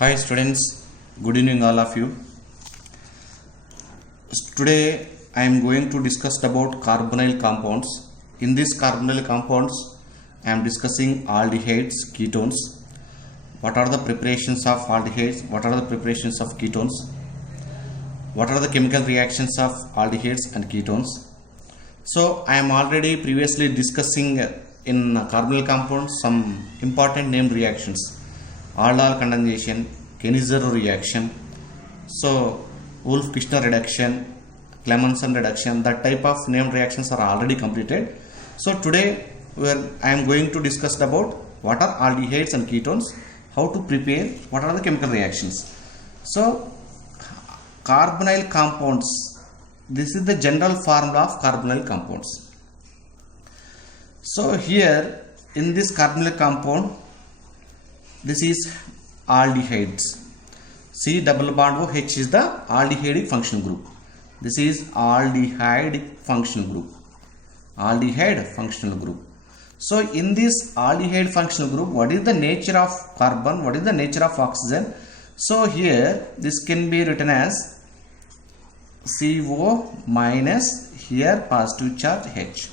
Hi students, good evening all of you. Today I am going to discuss about carbonyl compounds. In these carbonyl compounds I am discussing aldehydes, ketones. What are the preparations of aldehydes? What are the preparations of ketones? What are the chemical reactions of aldehydes and ketones? So I am already previously discussing in carbonyl compounds some important named reactions. Aldol condensation, Kenny-Zero reaction, so Wolff-Kishner reduction, Clemmensen reduction, that type of named reactions are already completed. So today I am going to discuss about what are aldehydes and ketones, how to prepare, what are the chemical reactions. So carbonyl compounds, this is the general formula of carbonyl compounds. So here in this carbonyl compound, this is aldehydes. C double bond OH is the aldehydic functional group. This is aldehydic functional group. Aldehyde functional group. So in this aldehyde functional group, what is the nature of carbon? What is the nature of oxygen? So here this can be written as CO minus, here positive charge H.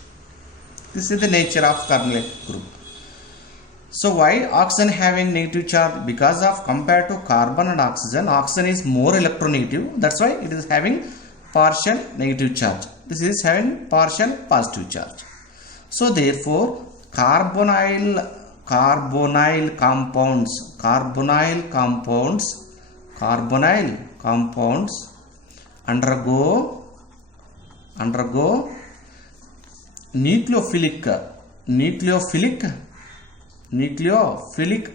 This is the nature of carbonyl group. So why oxygen having negative charge? Because of compared to carbon and oxygen is more electronegative. That's why it is having partial negative charge. This is having partial positive charge. So therefore carbonyl compounds undergo nucleophilic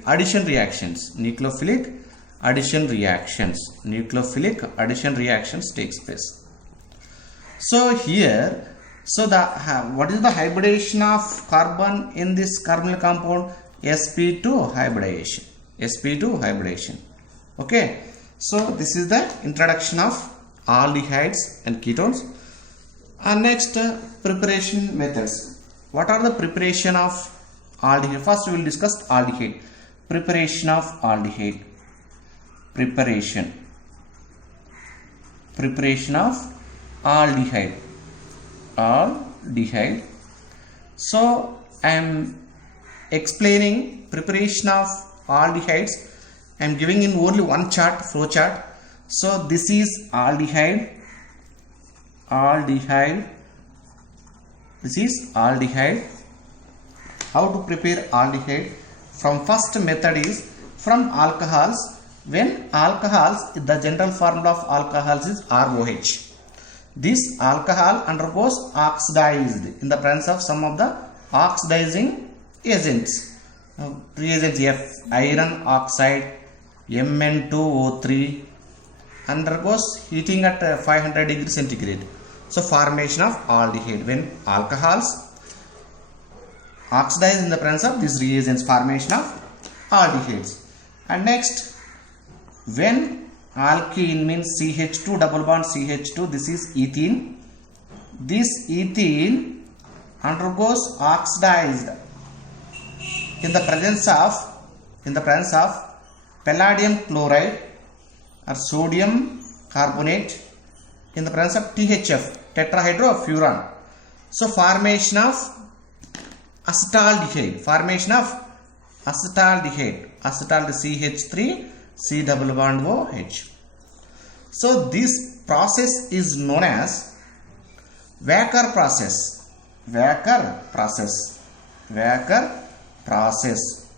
addition reactions takes place. So here, what is the hybridization of carbon in this carbonyl compound? sp2 hybridization. Okay, so this is the introduction of aldehydes and ketones. And next, preparation methods. What are the preparation of aldehyde? First we will discuss aldehyde. Preparation of aldehyde. Preparation of aldehyde. So I am explaining preparation of aldehydes. I am giving in only one chart, flow chart. So this is aldehyde. This is aldehyde. How to prepare aldehyde? From first method is from alcohols. When alcohols, the general formula of alcohols is ROH. This alcohol undergoes oxidized in the presence of some of the oxidizing agents. Reagents F, iron oxide, Mn2O3 undergoes heating at 500 degrees centigrade. So formation of aldehyde. When alcohols oxidize in the presence of these reagents, formation of aldehydes. And next, when alkene means CH2 double bond CH2, this is ethene. This ethene undergoes oxidized in the presence of palladium chloride or sodium carbonate in the presence of THF, tetrahydrofuran. So formation of acetaldehyde, acetaldehyde CH3 C double bond OH. So this process is known as Wacker process.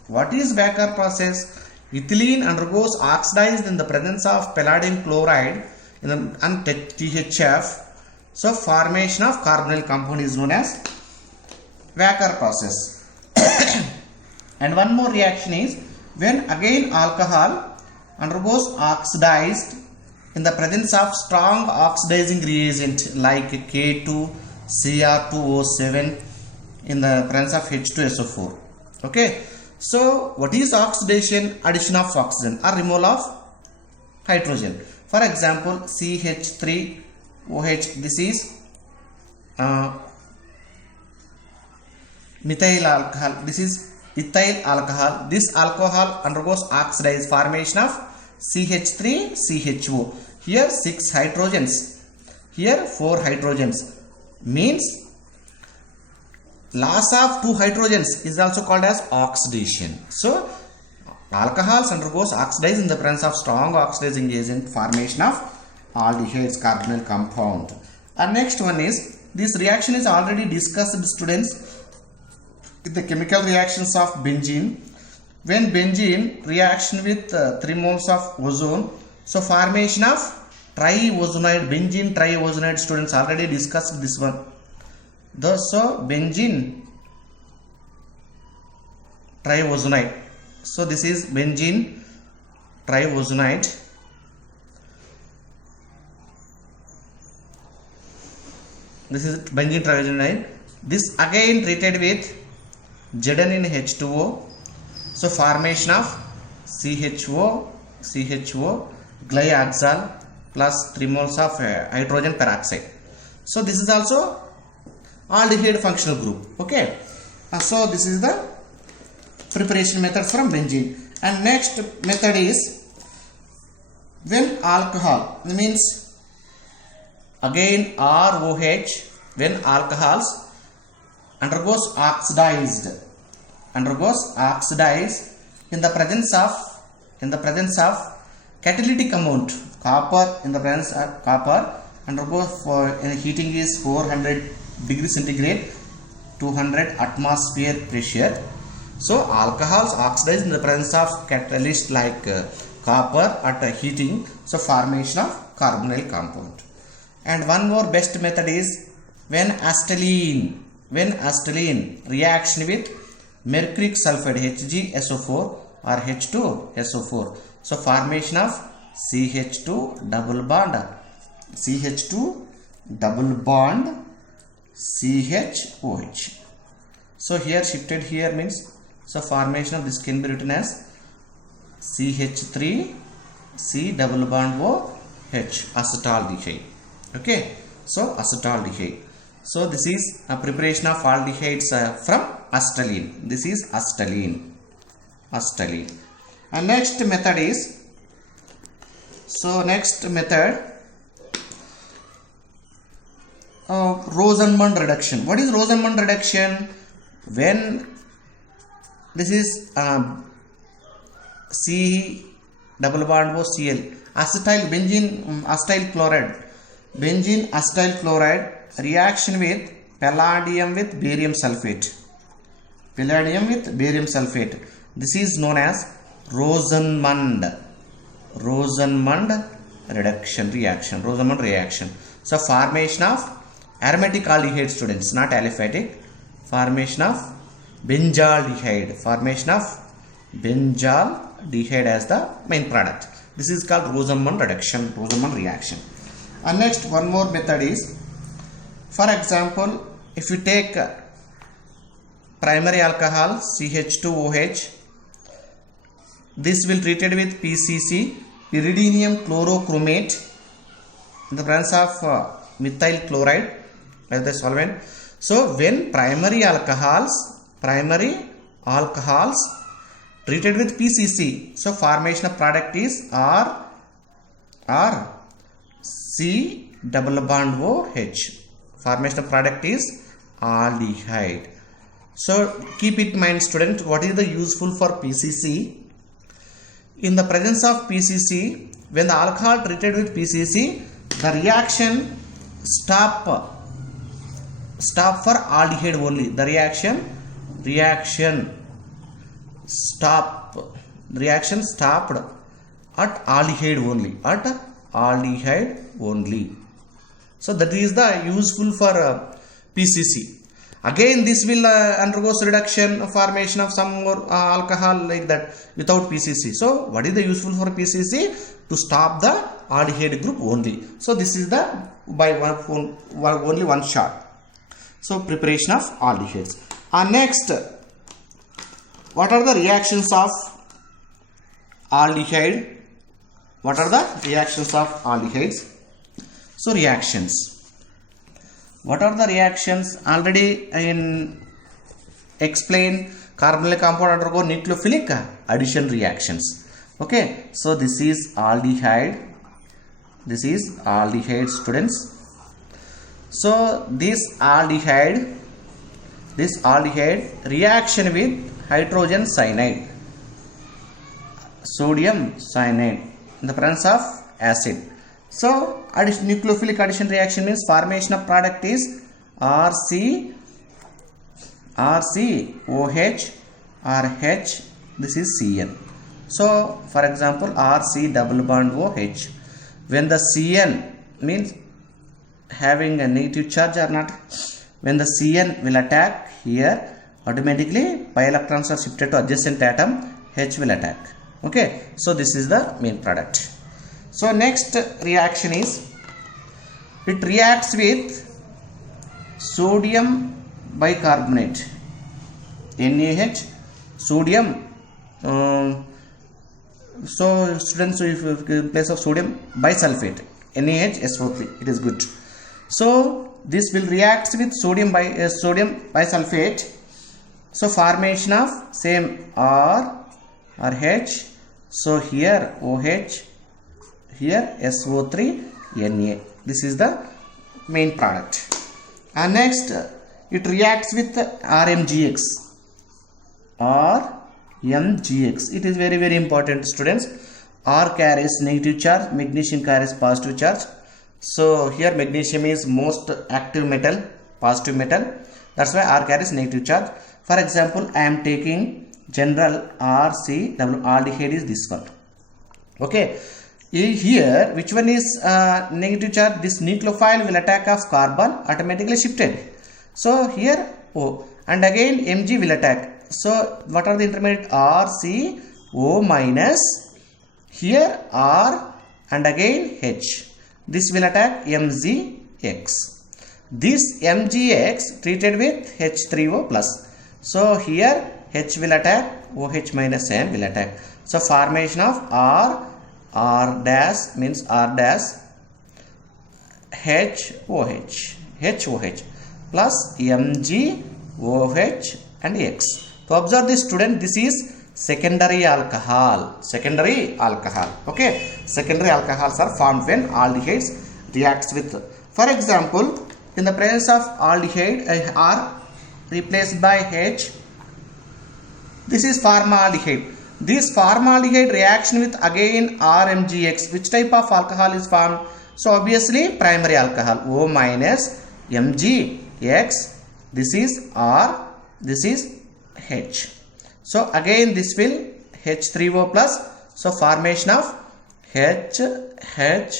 What is Wacker process? Ethylene undergoes oxidized in the presence of palladium chloride and THF. So formation of carbonyl compound is known as Wacker process. And one more reaction is when again alcohol undergoes oxidized in the presence of strong oxidizing reagent like K2Cr2O7 in the presence of H2SO4. Okay, so what is oxidation? Addition of oxygen or removal of hydrogen. For example, CH3OH, this is methyl alcohol, this is ethyl alcohol. This alcohol undergoes oxidized, formation of CH3 CHO. Here 6 hydrogens. Here 4 hydrogens. Means loss of 2 hydrogens is also called as oxidation. So alcohols undergoes oxidize in the presence of strong oxidizing agent, formation of aldehydes carbonyl compound. And next one is, this reaction is already discussed, students, the chemical reactions of benzene. When benzene reaction with 3 moles of ozone, so formation of triozonide, benzene triozonide, students already discussed this one. So benzene triozonide. So this is benzene triozonide. This is benzene triozonide. This again treated with Zn H2O. So formation of CHO glyoxal plus 3 moles of hydrogen peroxide. So this is also aldehyde functional group. Okay. So this is the preparation methods from benzene. And next method is, when alcohol, means again ROH, when alcohols undergoes oxidized in the presence of catalytic amount, copper, in the presence of copper undergoes for heating is 400 degrees centigrade, 200 atmosphere pressure. So alcohols oxidize in the presence of catalyst like copper at heating, so formation of carbonyl compound. And one more best method is when acetylene reaction with mercuric sulfide HgSO4 or H2SO4, so formation of CH2 double bond CHOH. So here shifted here means, so formation of this can be written as CH3 C double bond OH, acetaldehyde. Okay, so acetaldehyde. So this is a preparation of aldehydes from acetylene. This is acetylene. And next method is, Rosenmund reduction. What is Rosenmund reduction? When this is C double bond O Cl, benzene acetyl chloride reaction with palladium with barium sulfate. This is known as Rosenmund reaction. So formation of aromatic aldehyde, students, not aliphatic. Formation of benzaldehyde as the main product. This is called Rosenmund reaction. And next one more method is, for example, if you take primary alcohol CH2OH, this will treated with PCC, pyridinium chlorochromate, in the presence of methyl chloride as the solvent. So when primary alcohols treated with PCC, so formation of product is C double bond OH. Formation of product is aldehyde. So keep it in mind, student, what is the useful for PCC? In the presence of PCC, when the alcohol treated with PCC, the reaction stop for aldehyde only. The reaction stopped at aldehyde only. So that is the useful for PCC. Again, this will undergoes reduction, formation of some more alcohol like that without PCC. So what is the useful for PCC? To stop the aldehyde group only. So this is the only one shot. So preparation of aldehydes. Next, what are the reactions of aldehyde? What are the reactions of aldehydes? So reactions. What are the reactions? Already in explain, carbonyl compound undergo nucleophilic addition reactions. Okay, so this is aldehyde. This is aldehyde, students. So this aldehyde reaction with hydrogen cyanide, sodium cyanide in the presence of acid. So nucleophilic addition reaction means formation of product is RCOH or H. This is Cn. So for example, RC double bond OH. When the Cn means having a negative charge or not, when the Cn will attack here, automatically pi electrons are shifted to adjacent atom, H will attack. Okay, so this is the main product. So next reaction is, it reacts with sodium bicarbonate, NaH, sodium. So students, if in place of sodium bisulfate, NaHSO3, it is good. So this will react with sodium bisulfate. So formation of same R or H. So here OH, here SO3 Na. This is the main product. And next, it reacts with RMGX. RMGX. It is very, very important, students. R carries negative charge, magnesium carries positive charge. So here magnesium is most active metal, positive metal. That's why R carries negative charge. For example, I am taking general RC double aldehyde is this one. Okay. Here, which one is negative charge? This nucleophile will attack of carbon, automatically shifted. So here O, and again Mg will attack. So what are the intermediate? R, C, O minus, here R and again H. This will attack MgX. This MgX treated with H3O plus. So here H will attack, OH minus N will attack. So formation of R dash means R dash HOH plus MgOH and X. To observe this, student, this is secondary alcohol. Okay, secondary alcohols are formed when aldehydes reacts with. For example, in the presence of aldehyde, R replaced by H. This is formaldehyde. This formaldehyde reaction with again RMGX. Which type of alcohol is formed? So obviously primary alcohol. O minus MgX. This is R. This is H. So again this will H3O plus. So formation of HOH.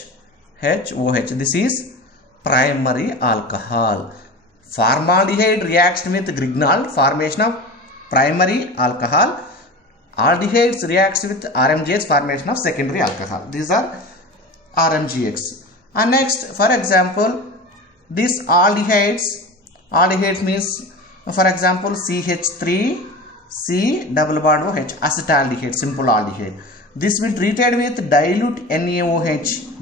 This is primary alcohol. Formaldehyde reaction with Grignard, formation of primary alcohol. Aldehydes reacts with RMGX, formation of secondary alcohol. These are RMGX. And next, for example, these aldehydes means, for example, CH3, C double bond OH, acetaldehyde, simple aldehyde. This will treated with dilute NaOH.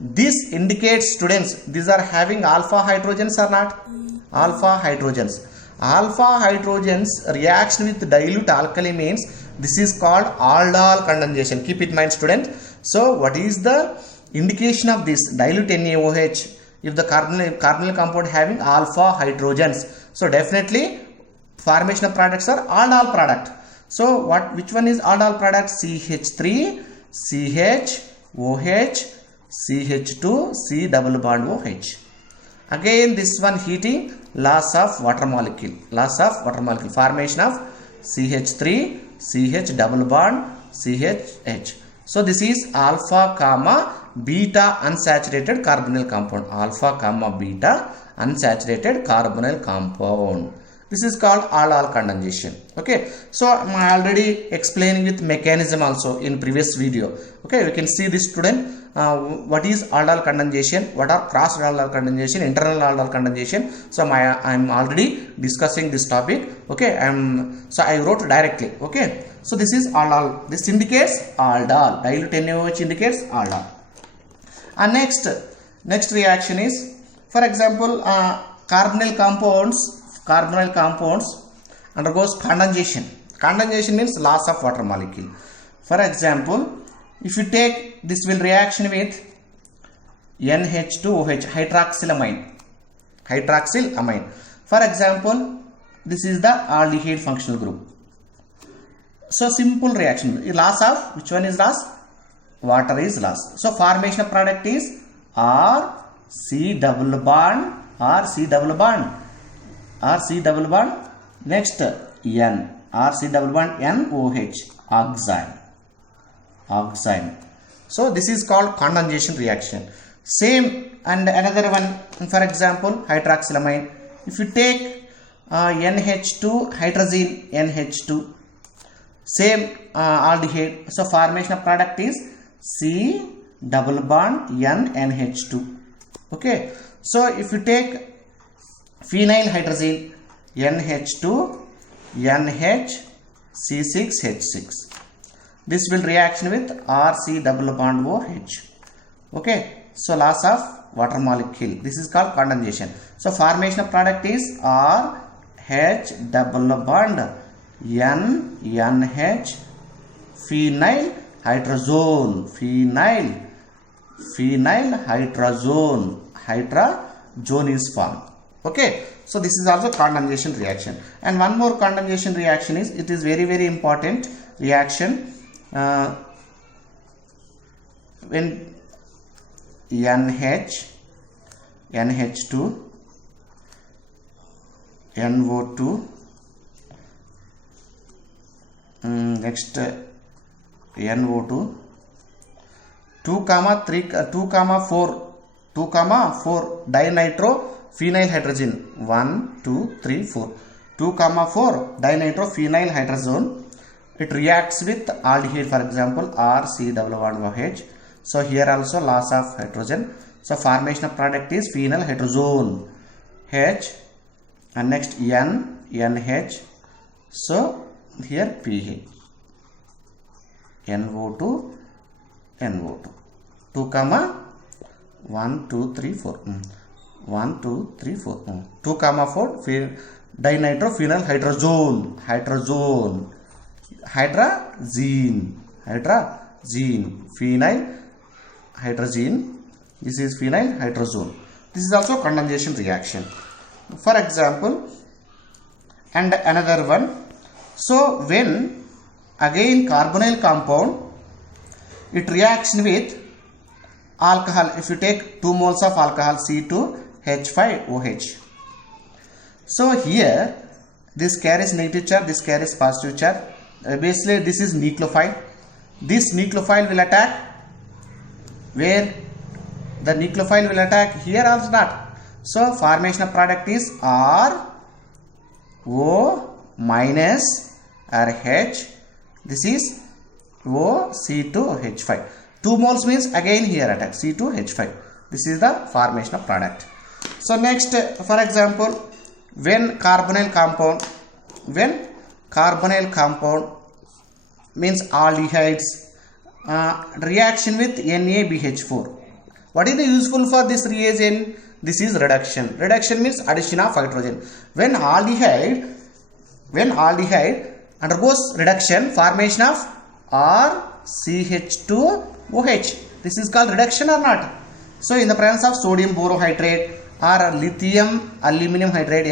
This indicates, students, these are having alpha hydrogens or not? Alpha hydrogens reaction with dilute alkali means this is called aldol condensation. Keep it mind, student. So what is the indication of this dilute NaOH? If the carbonyl compound having alpha hydrogens, so definitely formation of products are aldol product. So which one is aldol product? CH3, CH, OH, CH2, C double bond OH. Again this one heating, loss of water molecule, formation of CH3, CH double bond, CH. So this is alpha comma beta unsaturated carbonyl compound. Alpha comma beta unsaturated carbonyl compound. This is called aldol condensation. Okay, so I already explaining with mechanism also in previous video. Okay, we can see this, student. What is aldol condensation? What are cross aldol condensation, internal aldol condensation? So I am already discussing this topic. Okay, so I wrote directly. Okay, so this is aldol. This indicates aldol. Dilute NaOH indicates aldol. And next reaction is, for example, carbonyl compounds undergoes condensation. Condensation means loss of water molecule. For example, if you take this will reaction with NH2OH, hydroxylamine. For example, this is the aldehyde functional group. So simple reaction. Loss of which one is lost? Water is lost. So formation of product is RC double bond. Next N. RC double bond NOH. Oxime. So this is called condensation reaction. Same and another one. For example, hydroxylamine. If you take NH2 hydrazine NH2. Same aldehyde. So formation of product is C double bond NH2. Okay. So if you take phenyl hydrazine NH2 NHC6H6. This will reaction with RC double bond OH. Okay. So loss of water molecule. This is called condensation. So formation of product is RH double bond NH phenyl hydrazone. Hydrazone is formed. Okay. So this is also condensation reaction. And one more condensation reaction is, it is very, very important reaction when NH2 NO2 next NO2 2, 4 dinitrophenyl hydrogen 1, 2, 3, 4 2, 4 dinitrophenyl hydrazone. It reacts with aldehyde, for example RC double bond OH. So here also loss of hydrogen. So formation of product is phenyl hydrazone H, and next NH. So here pH NO2 2, 1, 2, 3, 4 1, 2, 3, 4 2, 4 dinitrophenyl hydrazine phenyl hydrazine. This is phenyl hydrazone. This is also condensation reaction. For example, and another one. So when again carbonyl compound, it reacts with alcohol. If you take 2 moles of alcohol C2H5OH. So here this carries negative charge, this carries positive charge. Basically this is nucleophile. This nucleophile will attack where? The nucleophile will attack here also not. So formation of product is RO minus RH. This is OC2H5. 2 moles means again here attack C2H5. This is the formation of product. So next, for example, when carbonyl compound means aldehydes reaction with NaBH4. What is the useful for this reagent? This is reduction. Reduction means addition of hydrogen. When aldehyde undergoes reduction, formation of RCH2OH. This is called reduction or not? So in the presence of sodium borohydrate or lithium aluminum hydrate,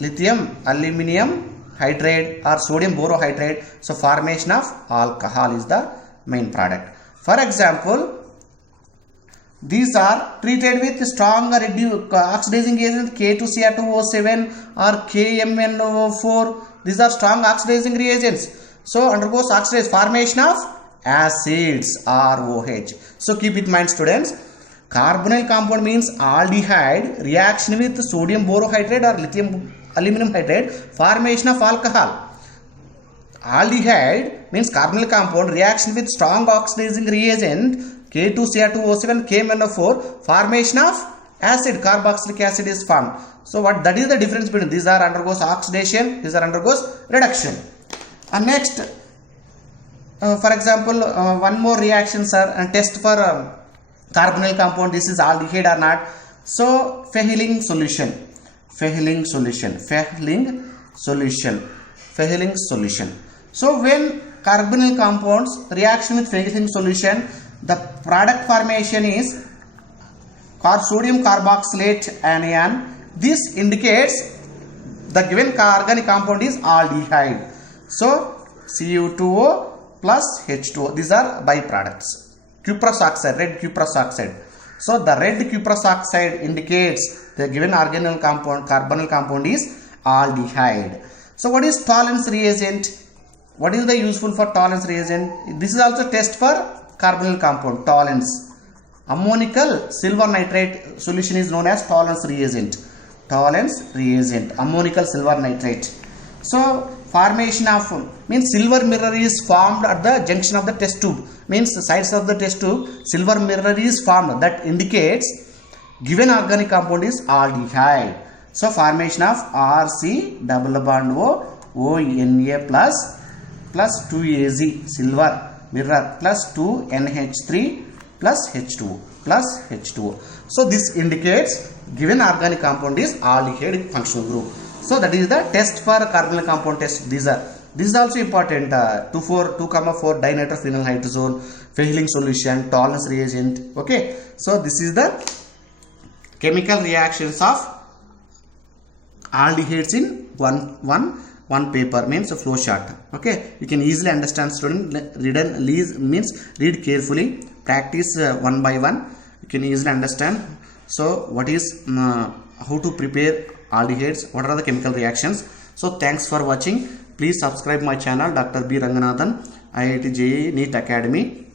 lithium aluminum hydrate or sodium borohydrate, so formation of alcohol is the main product. For example, these are treated with strong oxidizing agent K2Cr2O7 or KMnO4. These are strong oxidizing reagents. So undergoes oxidation, formation of acids ROH. So keep it in mind, students. Carbonyl compound means aldehyde reaction with sodium borohydrate or lithium aluminum hydrate, formation of alcohol. Aldehyde means carbonyl compound reaction with strong oxidizing reagent K2Cr2O7 KMnO4, formation of acid, carboxylic acid is formed. So what that is the difference between these are undergoes oxidation, these are undergoes reduction. And next, for example, one more reaction, sir, and test for carbonyl compound, this is aldehyde or not. So Fehling solution solution. Fehling solution. So when carbonyl compounds reaction with Fehling solution, the product formation is sodium carboxylate anion. This indicates the given organic compound is aldehyde. So Cu2O plus H2O. These are byproducts. Cuprous oxide, red cuprous oxide. So the red cuprous oxide indicates the given organic compound, carbonyl compound is aldehyde. So what is tolerance reagent? What is the useful for tolerance reagent? This is also test for carbonyl compound, tolerance. Ammonical silver nitrate solution is known as tolerance reagent. Tolerance reagent, ammonical silver nitrate. So formation of means silver mirror is formed at the junction of the test tube, means the sides of the test tube silver mirror is formed, that indicates given organic compound is aldehyde. So formation of RC double bond O ONA plus 2Az silver mirror plus 2NH3 plus H2O. So this indicates given organic compound is aldehyde functional group. So that is the test for carbonyl compound test. This is also important. 2,4 dinitrophenylhydrazone, Fehling solution, tolerance reagent. Okay. So this is the chemical reactions of aldehydes in one paper, means a flow chart. Okay, you can easily understand, student. Read carefully, practice one by one. You can easily understand. So what is how to prepare aldehydes, what are the chemical reactions. So thanks for watching. Please subscribe my channel, Dr. B. Ranganathan, IIT JEE NEET Academy.